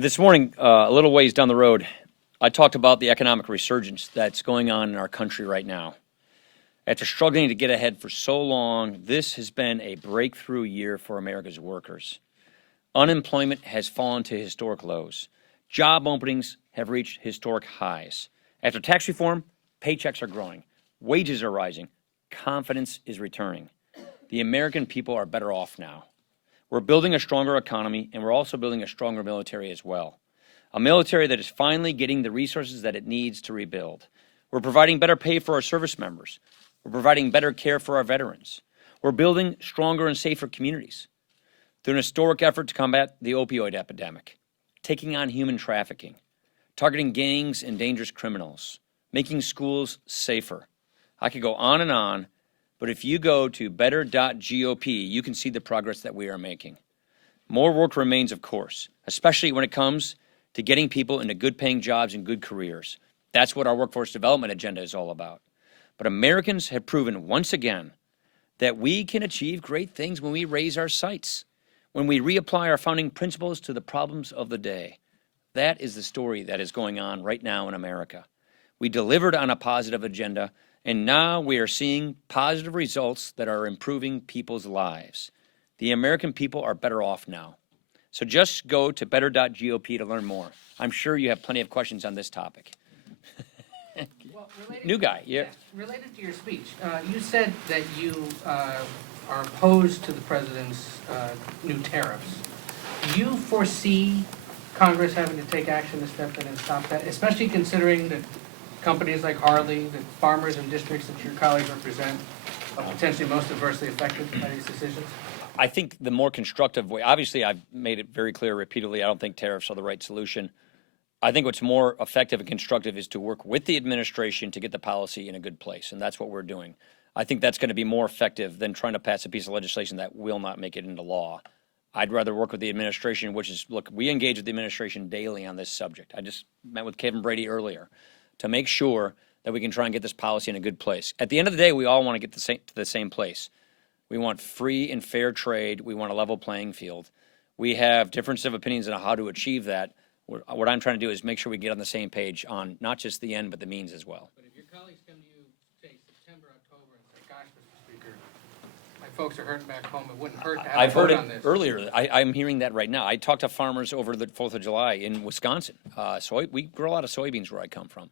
This morning, a little ways down the road, I talked about the economic resurgence that's going on in our country right now. After struggling to get ahead for so long, this has been a breakthrough year for America's workers. Unemployment has fallen to historic lows. Job openings have reached historic highs. After tax reform, paychecks are growing. Wages are rising. Confidence is returning. The American people are better off now. We're building a stronger economy, and we're also building a stronger military as well. A military that is finally getting the resources that it needs to rebuild. We're providing better pay for our service members. We're providing better care for our veterans. We're building stronger and safer communities through an historic effort to combat the opioid epidemic, taking on human trafficking, targeting gangs and dangerous criminals, making schools safer. I could go on, but if you go to better.gop, you can see the progress that we are making. More work remains, of course, especially when it comes to getting people into good-paying jobs and good careers. That's what our workforce development agenda is all about. But Americans have proven once again that we can achieve great things when we raise our sights, when we reapply our founding principles to the problems of the day. That is the story that is going on right now in America. We delivered on a positive agenda, and now we are seeing positive results that are improving people's lives. The American people are better off now. So just go to better.gop to learn more. I'm sure you have plenty of questions on this topic. Well, New guy, yeah. Related to your speech, you said that you are opposed to the president's new tariffs. Do you foresee Congress having to take action to step in and stop that, especially considering that companies like Harley, the farmers and districts that your colleagues represent, are potentially most adversely affected by these decisions? I think the more constructive way, obviously I've made it very clear repeatedly, I don't think tariffs are the right solution. I think what's more effective and constructive is to work with the administration to get the policy in a good place, and that's what we're doing. I think that's going to be more effective than trying to pass a piece of legislation that will not make it into law. I'd rather work with the administration, which is, look, we engage with the administration daily on this subject. I just met with Kevin Brady earlier to make sure that we can try and get this policy in a good place. At the end of the day, we all want to get to the same place. We want free and fair trade. We want a level playing field. We have differences of opinions on how to achieve that. What I'm trying to do is make sure we get on the same page on not just the end, but the means as well. But if your colleagues come to you, say, September, October, and say, gosh, Mr. Speaker, my folks are hurting back home, it wouldn't hurt to have I've a vote heard on it this. earlier. I'm hearing that right now. I talked to farmers over the 4th of July in Wisconsin. We grow a lot of soybeans where I come from.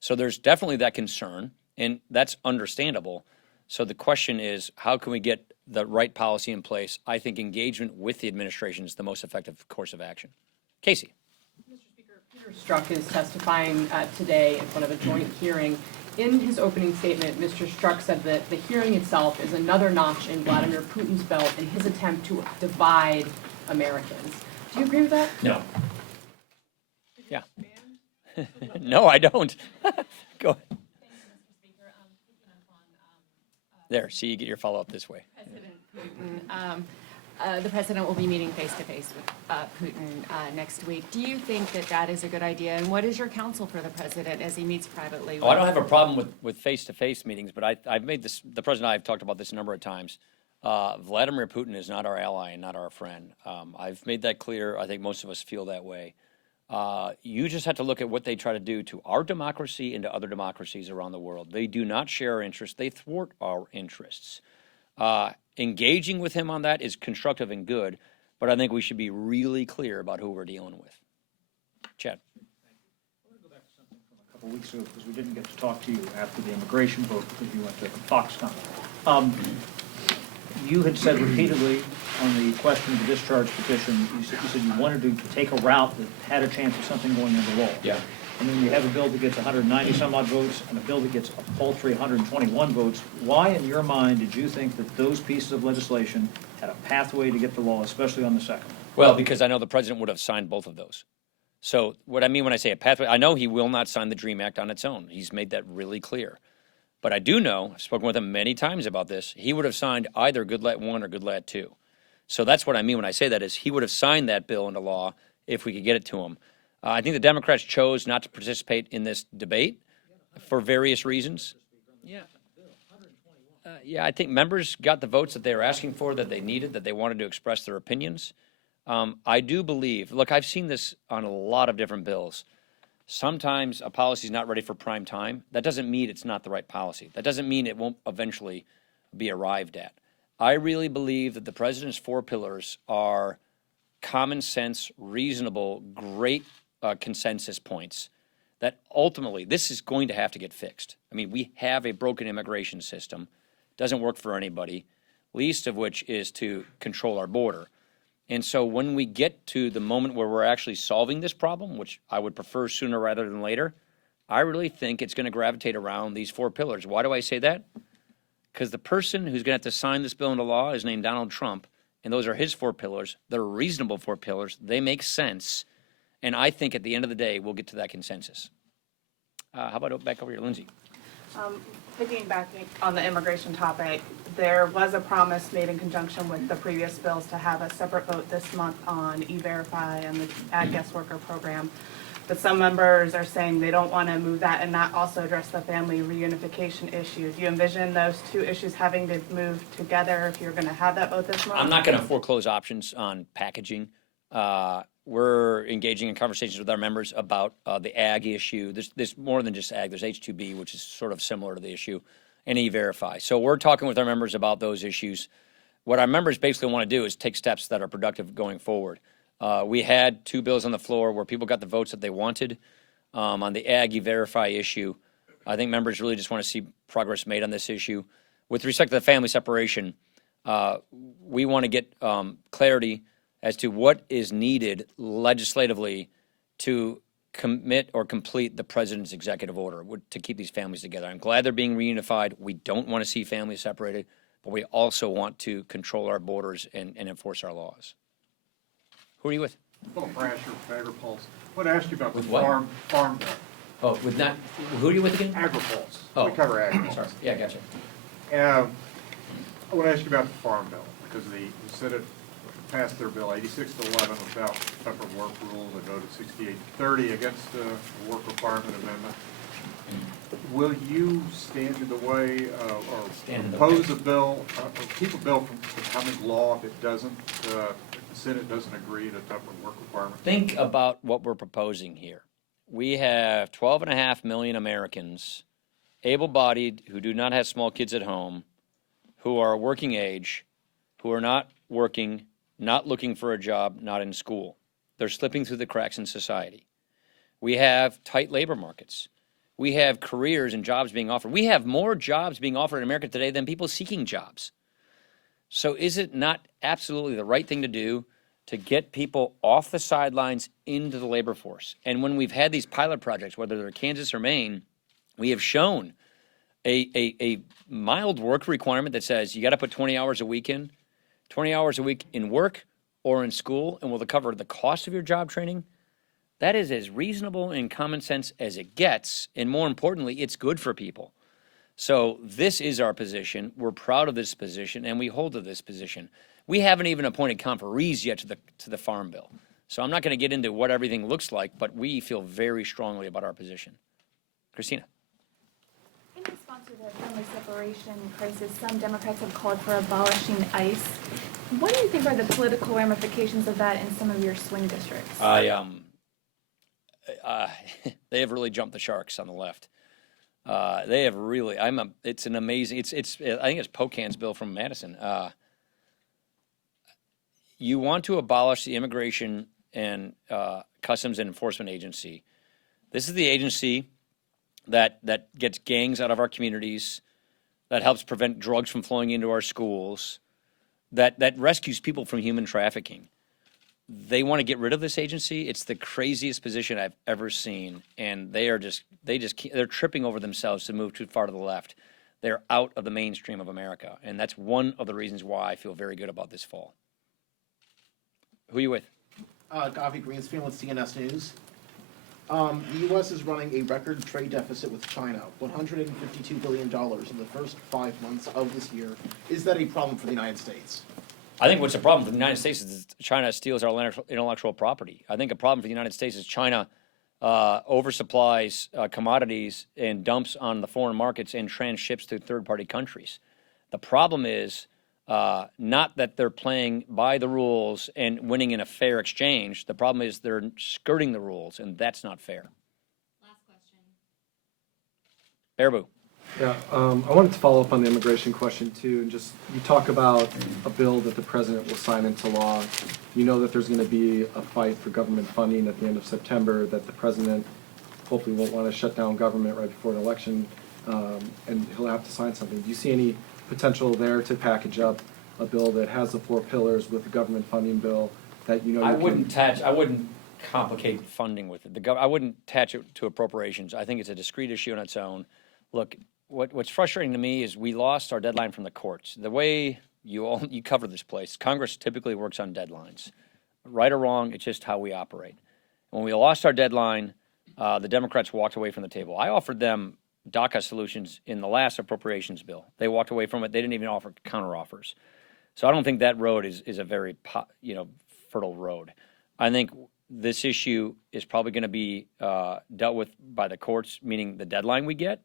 So there's definitely that concern, and that's understandable. So the question is, how can we get the right policy in place? I think engagement with the administration is the most effective course of action. Casey. Mr. Speaker, Peter Strzok is testifying today in front of a joint hearing. In his opening statement, Mr. Strzok said that the hearing itself is another notch in Vladimir Putin's belt in his attempt to divide Americans. Do you agree with that? No. Yeah. No, I don't. Go ahead. Thank you, Mr. Speaker. Picking up on There, see, you get your follow-up this way. President Putin. The president will be meeting face-to-face with Putin next week. Do you think that that is a good idea? And what is your counsel for the president as he meets privately? Oh, I don't have a problem with face-to-face meetings, but I've made this, the president and I have talked about this a number of times. Vladimir Putin is not our ally and not our friend. I've made that clear. I think most of us feel that way. You just have to look at what they try to do to our democracy and to other democracies around the world. They do not share our interests. They thwart our interests. Engaging with him on that is constructive and good, but I think we should be really clear about who we're dealing with. Chad. I want to go back to something from a couple weeks ago because we didn't get to talk to you after the immigration vote because you went to Foxconn. You had said repeatedly on the question of the discharge petition, you said you wanted to take a route that had a chance of something going into law. Yeah. And then you have a bill that gets 190 some odd votes and a bill that gets a paltry 121 votes. Why, in your mind, did you think that those pieces of legislation had a pathway to get to law, especially on the second one? Well, because I know the president would have signed both of those. So what I mean when I say a pathway, I know he will not sign the DREAM Act on its own. He's made that really clear. But I do know, I've spoken with him many times about this, he would have signed either Goodlatte 1 or Goodlatte 2. So that's what I mean when I say that is he would have signed that bill into law if we could get it to him. I think the Democrats chose not to participate in this debate for various reasons. Yeah. Yeah, I think members got the votes that they were asking for, that they needed, that they wanted to express their opinions. I do believe, look, I've seen this on a lot of different bills. Sometimes a policy is not ready for prime time. That doesn't mean it's not the right policy. That doesn't mean it won't eventually be arrived at. I really believe that the president's 4 pillars are common sense, reasonable, great consensus points that ultimately this is going to have to get fixed. I mean, we have a broken immigration system, doesn't work for anybody, least of which is to control our border. And so when we get to the moment where we're actually solving this problem, which I would prefer sooner rather than later, I really think it's going to gravitate around these 4 pillars. Why do I say that? Because the person who's going to have to sign this bill into law is named Donald Trump, and those are his 4 pillars. They're reasonable 4 pillars. They make sense. And I think at the end of the day, we'll get to that consensus. How about back over here, Lindsay? Piggybacking on the immigration topic, there was a promise made in conjunction with the previous bills to have a separate vote this month on E-Verify and the Ag Guest Worker Program. But some members are saying they don't want to move that and not also address the family reunification issue. Do you envision those 2 issues having to move together if you're going to have that vote this month? I'm not going to foreclose options on packaging. We're engaging in conversations with our members about the ag issue. There's more than just ag. There's H-2B, which is sort of similar to the issue, and E-Verify. So we're talking with our members about those issues. What our members basically want to do is take steps that are productive going forward. We had 2 bills on the floor where people got the votes that they wanted. On the ag E-Verify issue, I think members really just want to see progress made on this issue. With respect to the family separation, we want to get clarity as to what is needed legislatively to commit or complete the president's executive order to keep these families together. I'm glad they're being reunified. We don't want to see families separated, but we also want to control our borders and enforce our laws. Who are you with? Philip Brasher, AgriPulse. I want to ask you about the With what? farm bill. Oh, with not, who are you with again? AgriPulse. Oh. We cover AgriPulse. Sorry, yeah, gotcha. I want to ask you about the farm bill, because the Senate passed their bill 86-11 without separate work rules. They voted 68-30 against the work requirement amendment. Will you stand in the way or oppose a bill, or keep a bill from becoming law if it doesn't, if the Senate doesn't agree to separate work requirement? Think about what we're proposing here. We have 12.5 million Americans, able-bodied, who do not have small kids at home, who are working age, who are not working, not looking for a job, not in school. They're slipping through the cracks in society. We have tight labor markets. We have careers and jobs being offered. We have more jobs being offered in America today than people seeking jobs. So is it not absolutely the right thing to do to get people off the sidelines into the labor force? And when we've had these pilot projects, whether they're Kansas or Maine, we have shown a mild work requirement that says you got to put 20 hours a week in, 20 hours a week in work or in school, and will cover the cost of your job training. That is as reasonable and common sense as it gets, and more importantly, it's good for people. So this is our position. We're proud of this position, and we hold to this position. We haven't even appointed conferees yet to the Farm Bill. So I'm not going to get into what everything looks like, but we feel very strongly about our position. Christina. In response to the family separation crisis, some Democrats have called for abolishing ICE. What do you think are the political ramifications of that in some of your swing districts? They have really jumped the sharks on the left. They have really. It's an amazing. I think it's Pocan's bill from Madison. You want to abolish the Immigration and Customs and Enforcement Agency. This is the agency that gets gangs out of our communities, that helps prevent drugs from flowing into our schools, that rescues people from human trafficking. They want to get rid of this agency. It's the craziest position I've ever seen, and they're tripping over themselves to move too far to the left. They're out of the mainstream of America, and that's one of the reasons why I feel very good about this fall. Who are you with? Gavi Greenspan with CNS News. The U.S. is running a record trade deficit with China, $152 billion in the first 5 months of this year. Is that a problem for the United States? I think what's a problem for the United States is China steals our intellectual property. I think a problem for the United States is China oversupplies commodities and dumps on the foreign markets and transships to third-party countries. The problem is Not that they're playing by the rules and winning in a fair exchange. The problem is they're skirting the rules, and that's not fair. Last question. Baraboo. Yeah, I wanted to follow up on the immigration question too, and just, you talk about a bill that the president will sign into law. You know that there's gonna be a fight for government funding at the end of September, that the president hopefully won't wanna shut down government right before an election, and he'll have to sign something. Do you see any potential there to package up a bill that has the 4 pillars with the government funding bill that you know you can? I wouldn't complicate funding with it. I wouldn't attach it to appropriations. I think it's a discrete issue on its own. Look, what's frustrating to me is we lost our deadline from the courts. The way you cover this place, Congress typically works on deadlines. Right or wrong, it's just how we operate. When we lost our deadline, the Democrats walked away from the table. I offered them DACA solutions in the last appropriations bill. They walked away from it. They didn't even offer counteroffers. So I don't think that road is a very fertile road. I think this issue is probably going to be dealt with by the courts, meaning the deadline we get.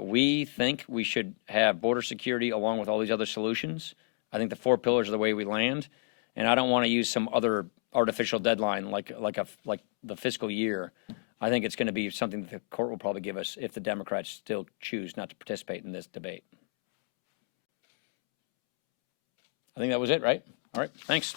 We think we should have border security along with all these other solutions. I think the 4 pillars are the way we land, and I don't want to use some other artificial deadline like the fiscal year. I think it's going to be something that the court will probably give us if the Democrats still choose not to participate in this debate. I think that was it, right? All right, thanks.